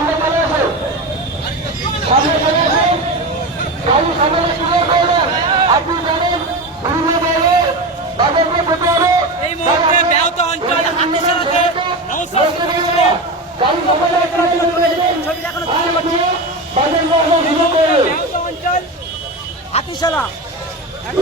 সামনে চলে আসে, সামনে চলে আসে, গাড়ি সামনে ক্লিয়ার করবেন। আপনি জানেন বিভিন্ন দলে তাদেরকে পেতে হবে। এই মুহূর্তে ব্যাহত অঞ্চল হাতিশালাতে নওশাদ সিদ্দিকীকে গাড়ি সামনে ক্লিয়ার করবেন। ছবি দেখানো আর আপনি বাজার মহল ভিডিও করবেন। ব্যাহত অঞ্চল হাতিশালা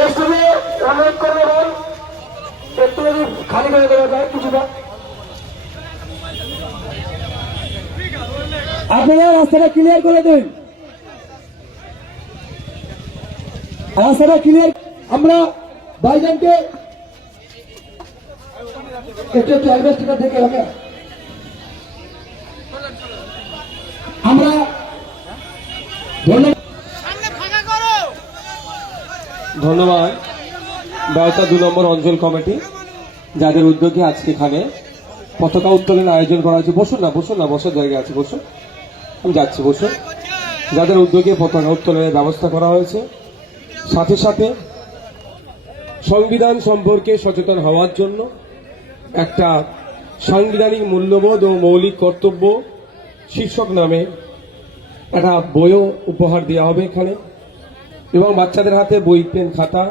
এই সময় অনুরোধ করবো একটু যদি খালি করে দেওয়া যায় কিছুটা। আপনারা রাস্তাটা ক্লিয়ার করে দিন, রাস্তাটা ক্লিয়ার। আমরা ভাইজানকে একটু অ্যাডভান্সটা থেকে হবে। আমরা ধন্যবাদ বায়তা 2 নম্বর অঞ্চল কমিটি, যাদের উদ্যোগে আজকে এখানে পতাকা উত্তোলনের আয়োজন করা হয়েছে। বসুন না, বসার জায়গা আছে, বসুন, আমি যাচ্ছি, বসুন। যাদের উদ্যোগে পতাকা উত্তোলনের ব্যবস্থা করা হয়েছে, সাথে সাথে সংবিধান সম্পর্কে সচেতন হওয়ার জন্য একটা সাংবিধানিক মূল্যবোধ ও মৌলিক কর্তব্য শীর্ষক নামে একটা বইও উপহার দেওয়া হবে এখানে, এবং বাচ্চাদের হাতে বই, পেন, খাতা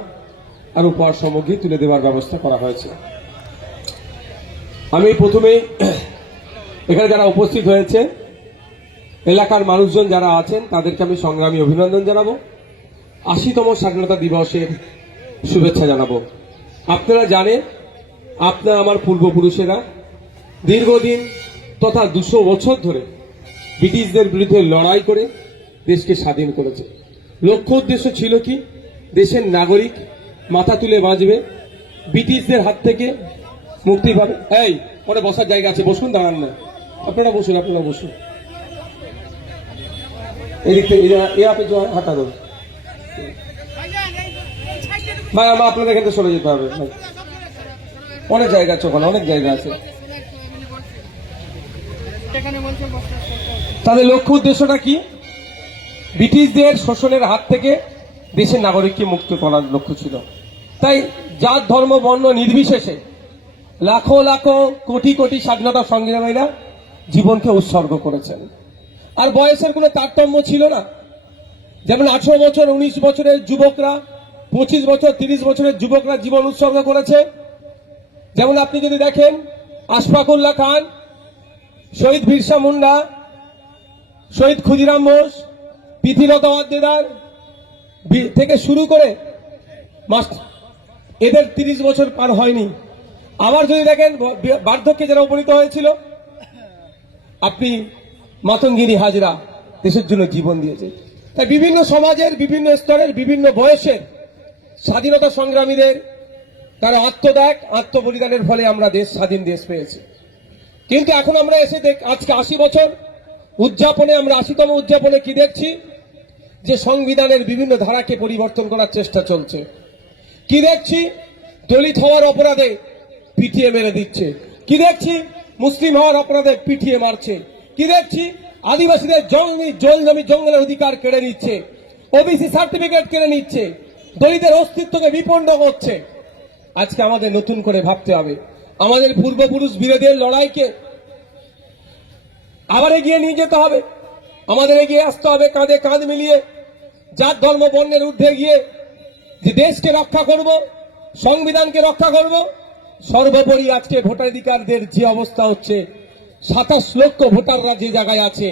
আর উপহার সামগ্রী তুলে দেওয়ার ব্যবস্থা করা হয়েছে। আমি প্রথমে এখানে যারা উপস্থিত হয়েছে এলাকার মানুষজন যারা আছেন তাদেরকে আমি সংগ্রামী অভিনন্দন জানাবো, 80তম স্বাধীনতা দিবসের শুভেচ্ছা জানাবো। আপনারা জানেন, আপনারা আমার পূর্বপুরুষেরা দীর্ঘদিন তথা 200 বছর ধরে ব্রিটিশদের বিরুদ্ধে লড়াই করে দেশকে স্বাধীন করেছে। লক্ষ্য উদ্দেশ্য ছিল কি? দেশের নাগরিক মাথা তুলে বাঁচবে, ব্রিটিশদের হাত থেকে মুক্তি পাবে। এই পরে বসার জায়গা আছে, বসুন, দাঁড়ান না, আপনারা বসুন, এদিক থেকে আপনি হাঁটা দেন ভাই, আমার আপনাদের এখান থেকে সরে যেতে হবে, অনেক জায়গা আছে ওখানে, অনেক জায়গা আছে। তাদের লক্ষ্য উদ্দেশ্যটা কি? ব্রিটিশদের শোষণের হাত থেকে দেশের নাগরিককে মুক্ত করার লক্ষ্য ছিল। তাই জাত, ধর্ম, বর্ণ নির্বিশেষে লাখো লাখো কোটি কোটি স্বাধীনতা সংগ্রামীরা জীবনকে উৎসর্গ করেছেন। আর বয়সের কোনো তারতম্য ছিল না। যেমন 18 বছর, 19 বছরের যুবকরা, 25 বছর, 30 বছরের যুবকরা জীবন উৎসর্গ করেছে। যেমন আপনি যদি দেখেন আশফাকুল্লাহ খান, শহীদ বিরসা মুন্ডা, শহীদ ক্ষুদিরাম বোস, পৃথ্বীলতা ওয়াদ্দেদার থেকে শুরু করে এদের 30 বছর পার হয়নি। আবার যদি দেখেন বার্ধক্যে যারা উপনীত হয়েছিল, আপনি মাতঙ্গিনী হাজরা দেশের জন্য জীবন দিয়েছে। তাই বিভিন্ন সমাজের, বিভিন্ন স্তরের, বিভিন্ন বয়সের স্বাধীনতা সংগ্রামীদের তারা আত্মত্যাগ, আত্মবলিদানের ফলে আমরা স্বাধীন দেশ পেয়েছি। কিন্তু এখন আমরা এসে আজকে 80 বছর উদযাপনে, আমরা 80তম উদযাপনে কি দেখছি? যে সংবিধানের বিভিন্ন ধারাকে পরিবর্তন করার চেষ্টা চলছে। কি দেখছি? দলিত হওয়ার অপরাধে পিটিয়ে মেরে দিচ্ছে। কি দেখছি? মুসলিম হওয়ার অপরাধে পিটিয়ে মারছে। কি দেখছি? আদিবাসীদের জমি জঙ্গলের অধিকার কেড়ে নিচ্ছে, ওবিসি সার্টিফিকেট কেড়ে নিচ্ছে, দলিতের অস্তিত্বকে বিপন্ন করছে। আজকে আমাদের নতুন করে ভাবতে হবে, আমাদের পূর্বপুরুষ বীরদের লড়াইকে আবার এগিয়ে নিয়ে যেতে হবে। আমাদের এগিয়ে আসতে হবে কাঁধে কাঁধ মিলিয়ে, জাত, ধর্ম, বর্ণের ঊর্ধ্বে গিয়ে যে দেশকে রক্ষা করব, সংবিধানকে রক্ষা করব। সর্বোপরি আজকে ভোটাধিকারদের যে অবস্থা হচ্ছে, 27 লক্ষ ভোটাররা যে জায়গায় আছে,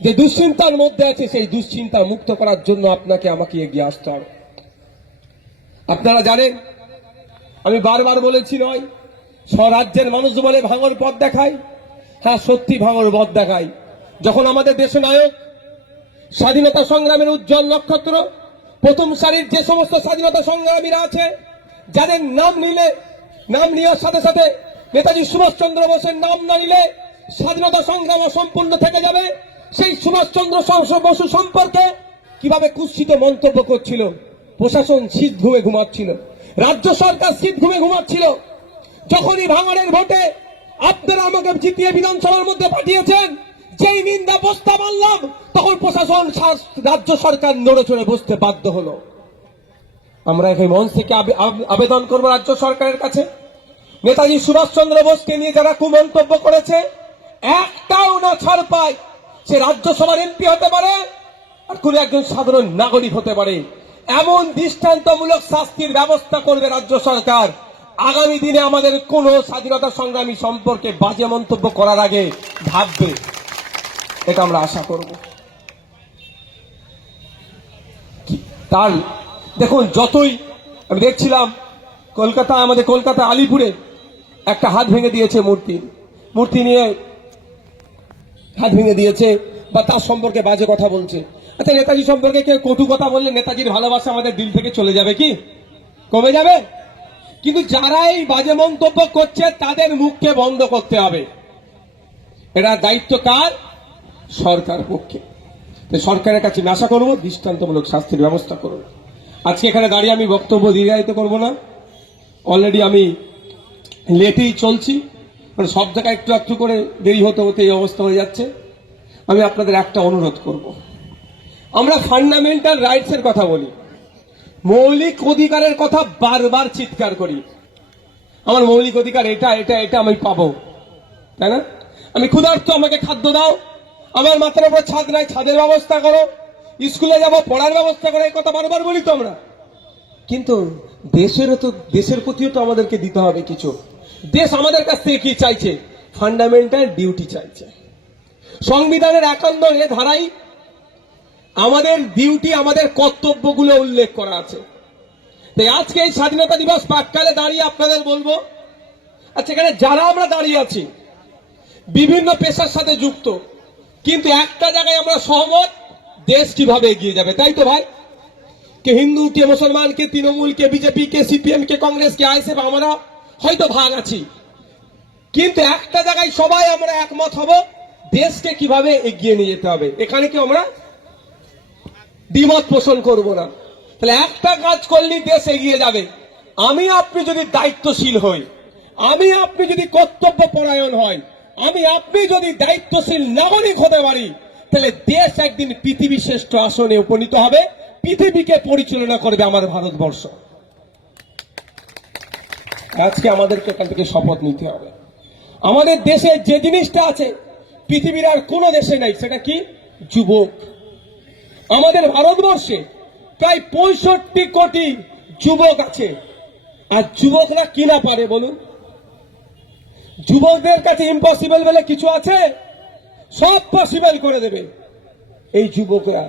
যে দুশ্চিন্তার মধ্যে আছে, সেই দুশ্চিন্তা মুক্ত করার জন্য আপনাকে আমাকে এগিয়ে আসতে হবে। আপনারা জানেন, আমি বারবার বলেছি নয়, স্বরাজ্যের মানুষ বলে ভাঙর পথ দেখায়। হ্যাঁ, সত্যি ভাঙর পথ দেখায়। যখন আমাদের দেশ নায়ক, স্বাধীনতা সংগ্রামের উজ্জ্বল নক্ষত্র, প্রথম সারির যে সমস্ত স্বাধীনতা সংগ্রামীরা আছে, যাদের নাম নেওয়ার সাথে সাথে নেতাজি সুভাষচন্দ্র বোসের নাম না নিলে স্বাধীনতা সংগ্রাম অসম্পূর্ণ থেকে যাবে, সেই সুভাষচন্দ্র বসু সম্পর্কে কিভাবে কুৎসিত মন্তব্য করছিল। প্রশাসন শীত ঘুমে ঘুমাচ্ছিল, রাজ্য সরকার শীত ঘুমে ঘুমাচ্ছিল। যখনই ভাঙড়ের ভোটে আপনারা আমাকে জিতিয়ে বিধানসভার মধ্যে পাঠিয়েছেন, যেই নিন্দা বস্তা মানলাম, তখন প্রশাসন, রাজ্য সরকার নড়ে চড়ে বসতে বাধ্য হলো। আমরা এই মঞ্চ থেকে আবেদন করব রাজ্য সরকারের কাছে, নেতাজি সুভাষচন্দ্র বোসকে নিয়ে যারা কুমন্তব্য করেছে, একটাও না ছাড় পায়। সে রাজ্যসভার এমপি হতে পারে, আর কোন একজন সাধারণ নাগরিক হতে পারে। এমন দৃষ্টান্তমূলক শাস্তির ব্যবস্থা করবে রাজ্য সরকার, আগামী দিনে আমাদের কোন স্বাধীনতা সংগ্রামী সম্পর্কে বাজে মন্তব্য করার আগে ভাববে, এটা আমরা আশা করব। তার দেখুন, যতই আমি দেখছিলাম আমাদের কলকাতা আলিপুরে একটা হাত ভেঙে দিয়েছে, মূর্তি নিয়ে হাত ভেঙে দিয়েছে বা তার সম্পর্কে বাজে কথা বলছে। আচ্ছা, নেতাজি সম্পর্কে কেউ কটু কথা বললে নেতাজির ভালোবাসা আমাদের দিল থেকে চলে যাবে কি? কমে যাবে? কিন্তু যারা এই বাজে মন্তব্য করছে তাদের মুখকে বন্ধ করতে হবে। এটা দায়িত্ব কার? সরকার পক্ষে। সরকারের কাছে আমি আশা করবো দৃষ্টান্তমূলক শাস্তির ব্যবস্থা করুন। আজকে এখানে দাঁড়িয়ে আমি বক্তব্য দীর্ঘায়িত করবো না, অলরেডি আমি লেটেই চলছি, মানে সব জায়গায় একটু একটু করে দেরি হতে হতে এই অবস্থা হয়ে যাচ্ছে। আমি আপনাদের একটা অনুরোধ করব, আমরা ফান্ডামেন্টাল রাইটস এর কথা বলি, মৌলিক অধিকারের কথা বারবার চিৎকার করি। আমার মৌলিক অধিকার এটা এটা এটা আমি পাবো, তাই না? আমি ক্ষুধার্ত, আমাকে খাদ্য দাও, আমার মাথার উপর ছাদ নাই, ছাদের ব্যবস্থা করো, স্কুলে যাব, পড়ার ব্যবস্থা করো, এই কথা বারবার বলি তো আমরা। কিন্তু দেশের প্রতিও তো আমাদেরকে দিতে হবে কিছু। দেশ আমাদের কাছ থেকে কি চাইছে? ফান্ডামেন্টাল ডিউটি চাইছে। সংবিধানের 51 ধারায় আমাদের ডিউটি, আমাদের কর্তব্যগুলো উল্লেখ করা আছে। তাই আজকে এই স্বাধীনতা দিবস প্রাক্কালে দাঁড়িয়ে আপনাদের বলবো, আচ্ছা, এখানে যারা আমরা দাঁড়িয়ে আছি বিভিন্ন পেশার সাথে যুক্ত, কিন্তু একটা জায়গায় আমরা সহমত, দেশ কিভাবে এগিয়ে যাবে, তাই তো ভাই? কে হিন্দু, কে মুসলমান, কে তৃণমূল, কে বিজেপি, কে সিপিএম, কে কংগ্রেস, কে আইএসএফ, আমরা হয়তো ভাগ আছি, কিন্তু একটা জায়গায় সবাই আমরা একমত হব, দেশকে কিভাবে এগিয়ে নিয়ে যেতে হবে। এখানে কি আমরা দ্বিমত পোষণ করব না। তাহলে একটা কাজ করলেই দেশ এগিয়ে যাবে। আমি আপনি যদি দায়িত্বশীল হই, আমি আপনি যদি কর্তব্য পরায়ণ হয়, আমি আপনি যদি দায়িত্বশীল নাগরিক হতে পারি, তাহলে দেশ একদিন পৃথিবীর শ্রেষ্ঠ আসনে উপনীত হবে, পৃথিবীকে পরিচালনা করবে আমার ভারতবর্ষ। আজকে আমাদেরকে এখান থেকে শপথ নিতে হবে। আমাদের দেশে যে জিনিসটা আছে পৃথিবীর আর কোনো দেশে নাই, সেটা কি? যুবক। আমাদের ভারতবর্ষে প্রায় 65 কোটি যুবক আছে। আর যুবকরা কি না পারে বলুন? যুবকদের কাছে ইম্পসিবল বলে কিছু আছে? সব পসিবল করে দেবে এই যুবকরা।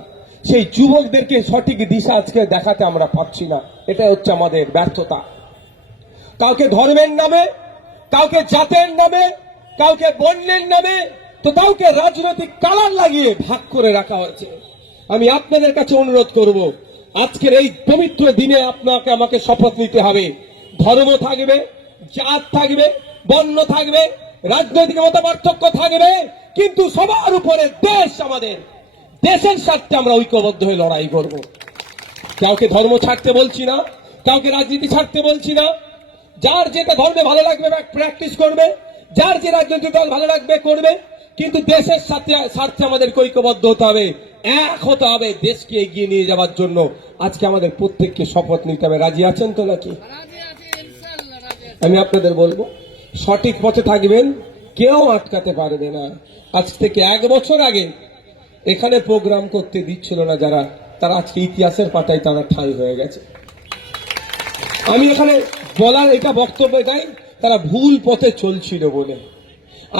সেই যুবকদেরকে সঠিক দিশা আজকে দেখাতে আমরা পাচ্ছি না, এটা হচ্ছে আমাদের ব্যর্থতা। কাউকে ধর্মের নামে, কাউকে জাতের নামে, কাউকে বর্ণের নামে, তো কাউকে রাজনৈতিক কালার লাগিয়ে ভাগ করে রাখা হয়েছে। আমি আপনাদের কাছে অনুরোধ করব, আজকের এই পবিত্র দিনে আপনাকে আমাকে শপথ নিতে হবে। ধর্ম থাকবে, জাত থাকবে, বর্ণ থাকবে, রাজনৈতিক মতপার্থক্য থাকবে, কিন্তু সবার উপরে দেশ, আমাদের দেশের স্বার্থে আমরা ঐক্যবদ্ধ হয়ে লড়াই করব। কাউকে ধর্ম ছাড়তে বলছি না, কাউকে রাজনীতি ছাড়তে বলছি না। যার যেটা ধর্মে ভালো লাগবে প্র্যাকটিস করবে, যার যে রাজনৈতিক দল ভালো লাগবে করবে, কিন্তু দেশের স্বার্থে আমাদের ঐক্যবদ্ধ হতে হবে, এক হতে হবে দেশকে এগিয়ে নিয়ে যাওয়ার জন্য। আজকে আমাদের প্রত্যেককে শপথ নিতে হবে। রাজি আছেন তো নাকি? আমি আপনাদের বলবো, সঠিক পথে থাকবেন, কেউ আটকাতে পারবে না। আজ থেকে 1 বছর আগে এখানে প্রোগ্রাম করতে দিচ্ছিল না যারা, তারা আজকে ইতিহাসের পাতায় তারা ঠাঁই হয়ে গেছে। আমি এখানে বলার এটা বক্তব্য এটাই, তারা ভুল পথে চলছিল বলে।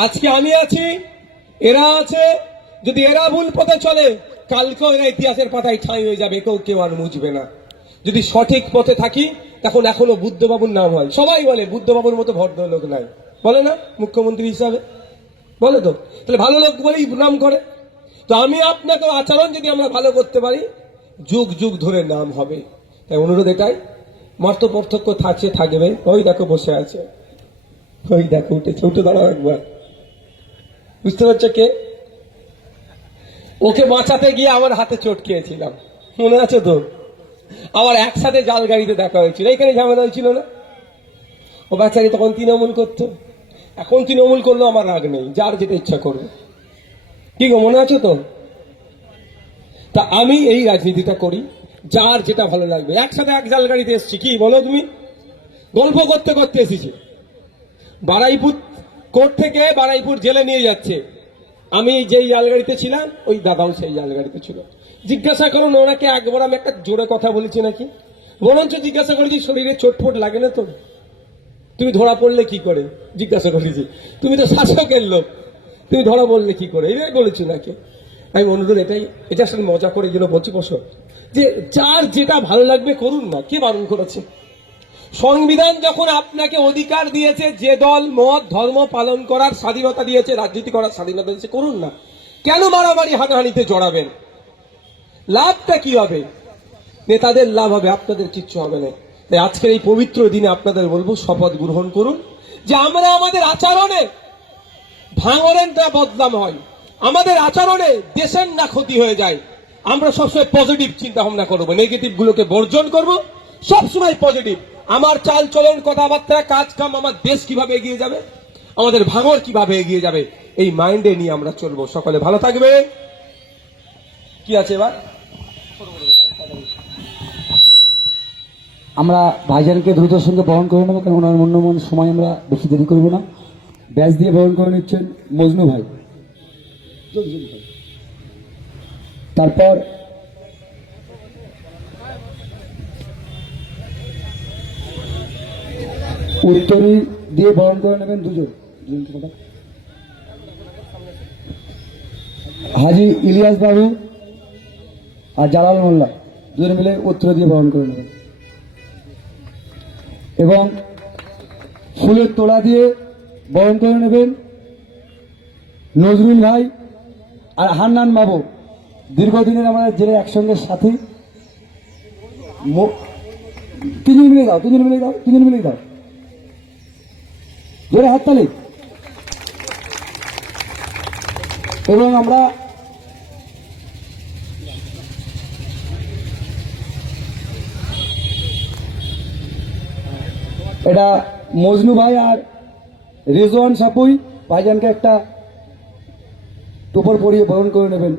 আজকে আমি আছি, এরা আছে, যদি এরা ভুল পথে চলে, কালকেও এরা ইতিহাসের পাতায় ঠাঁই হয়ে যাবে, কেউ আর মুছবে না। যদি সঠিক পথে থাকি, তখন এখনো বুদ্ধবাবুর নাম হয়। সবাই বলে বুদ্ধবাবুর মতো ভদ্রলোক নাই, বলে না মুখ্যমন্ত্রী হিসাবে? বলে তো, তাহলে ভালো লোক বলেই নাম করে। তো আমি আপনাকে আচরণ যদি আমরা ভালো করতে পারি, যুগ যুগ ধরে নাম হবে। তাই অনুরোধ এটাই, মত পার্থক্য থাকবে। ওই দেখো বসে আছে, ওই দেখো উঠেছে, উঠে দাঁড়াও একবার। বুঝতে পারছো কে? ওকে বাঁচাতে গিয়ে আমার হাতে চোট খেয়েছিলাম, মনে আছে তো? আবার একসাথে জাল গাড়িতে দেখা হয়েছিল, এখানে ঝামেলা হয়েছিল না? ও বেচারি তখন তৃণমূল করতো, এখন তৃণমূল করলেও আমার রাগ নেই, যার যেটা ইচ্ছা করবে। কি গো, মনে আছে তো? তা আমি এই রাজনীতিটা করি, যার যেটা ভালো লাগবে। একসাথে এক জাল গাড়িতে এসছি, কি বলো তুমি? গল্প করতে করতে এসেছি। বারুইপুর কোর্ট থেকে বারুইপুর জেলে নিয়ে যাচ্ছে, আমি যেই রেলগাড়িতে ছিলাম ওই দাদাও সেই রেলগাড়িতে ছিল। জিজ্ঞাসা করুন ওনাকে একবার আমি একটা জোরে কথা বলেছি নাকি, বরঞ্চ জিজ্ঞাসা করেছি শরীরে চোটফোট লাগে না তো, তুমি ধরা পড়লে কি করে, জিজ্ঞাসা করেছি, তুমি তো শাসকের লোক, তুমি ধরা পড়লে কি করে, এটাই বলেছি নাকি। আমি অনুরোধ এটার সাথে মজা করে যেন বলছি বসো, যে যার যেটা ভালো লাগবে করুন না, কে বারণ করেছে? সংবিধান যখন আপনাকে অধিকার দিয়েছে, যে দল মত ধর্ম পালন করার স্বাধীনতা দিয়েছে, রাজনীতি করার স্বাধীনতা দিয়েছে, করুন না। কেন মারামারি হানাহানিতে জড়াবেন? লাভটা কি হবে? নেতাদের লাভ হবে, আপনাদের কিচ্ছু হবে না। তাই আজকের এই পবিত্র দিনে আপনাদের বলবো, শপথ গ্রহণ করুন যে আমরা আমাদের আচরণে ভাঙরের না বদনাম হয়, আমাদের আচরণে দেশের না ক্ষতি হয়ে যায়। আমরা সবসময় পজিটিভ চিন্তা ভাবনা করবো, নেগেটিভ গুলোকে বর্জন করব, সবসময় পজিটিভ। আমার চাল চলন কথাবার্তা কাজ কাম, আমার দেশ কিভাবে এগিয়ে যাবে, আমাদের ভাঙর কিভাবে এগিয়ে যাবে, এই মাইন্ডে নিয়ে আমরা চলবো। সকলে ভালো থাকবে। কি আছে এবার? আমরা ভাইজানকে দ্রুত সঙ্গে বরণ করে নেবো, কারণ ওনার মূল্যবান সময় আমরা বেশি দেরি করবো না। ব্যাচ দিয়ে বরণ করে নিচ্ছেন মজনু ভাই। তারপর উত্তরী দিয়ে বরণ করে নেবেন দুজন, হাজি ইলিয়াস বাবু আর জালাল মোল্লা, দুজন মিলে উত্তর দিয়ে বরণ করে নেবেন। এবং ফুলের তোড়া দিয়ে বরণ করে নেবেন নজরুল ভাই আর হান্নান বাবু, দীর্ঘদিনের আমাদের জেলে একসঙ্গে সাথী। তিনজন মিলে দাও, তিনজন মিলে দাও, তিনজন মিলে দাও, জোরে হাততালি। এবং আমরা এটা মজনু ভাই আর রেজওয়ান সাপুই ভাইজানকে একটা টোপর পরিয়ে বরণ করে নেবেন,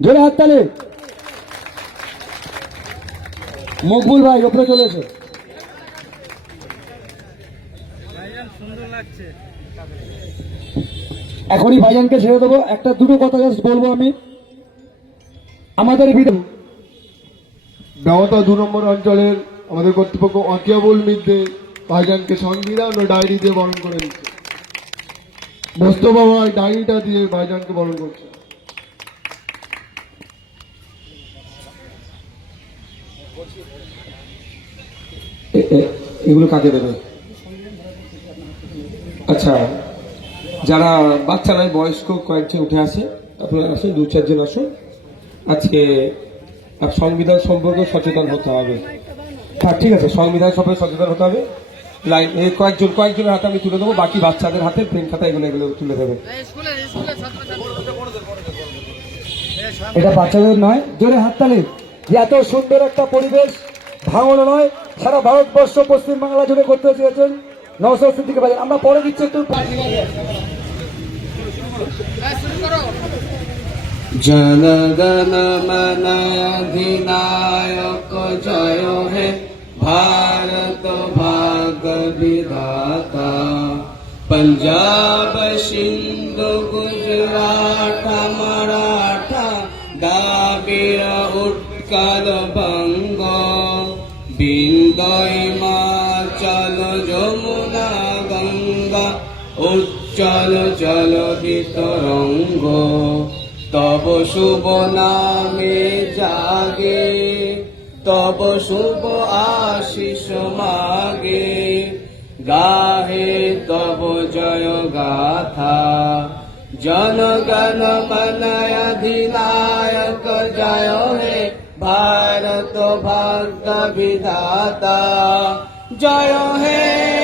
জোরে হাততালি। মকবুল ভাই ওপরে চলে এসে। এখনই ভাইজানকে ছেড়ে দেবো। একটা দুটো কথা জাস্ট বলবো আমি। আমাদের ব্যবতা 2 নম্বর অঞ্চলের আমাদের কর্তৃপক্ষ অকিয়াবুল মিদ্দে ভাইজানকে সংবিধান ও ডায়েরি দিয়ে বরণ করে নিচ্ছে। মোস্তফা ভাই ডায়েরিটা দিয়ে ভাইজানকে বরণ করছে। এগুলো কাকে দেবে? আচ্ছা, যারা বাচ্চা নয় বয়স্ক কয়েকজন উঠে আসে, আপনারা আসুন, 2-4 জন আসুন। আজকে সংবিধান সম্পর্কে সচেতন হতে হবে। হ্যাঁ ঠিক আছে, সংবিধান সম্পর্কে সচেতন হতে হবে। লাইন কয়েকজনের হাতে আমি তুলে দেবো, বাকি বাচ্চাদের হাতে পেন খাতা এগুলো তুলে দেবে। এটা বাচ্চাদের নয়, জোরে হাততালি। যে এত সুন্দর একটা পরিবেশ ভাঙন নয়, সারা ভারতবর্ষ পশ্চিমবাংলা জুড়ে করতে চেয়েছেন নওশাদ সিদ্দিকী ভাইজান। আমরা পরে দিচ্ছি একটু। জনগণ মন অধিনায়ক জয় হে ভারত ভাগ্য বিধাতা। पंजाब सिंध गुजरात मराठा दाबिर उत्कल बंग बिंदु हिमाचल যমুনা गंगा उच्चल जलधित रंग तब शुभ नामे जागे तब शुभ आशीष मागे गाहे तब जय गाथा जनगण मन अधिनायक जय हे भारत भाग्य विधाता जय हे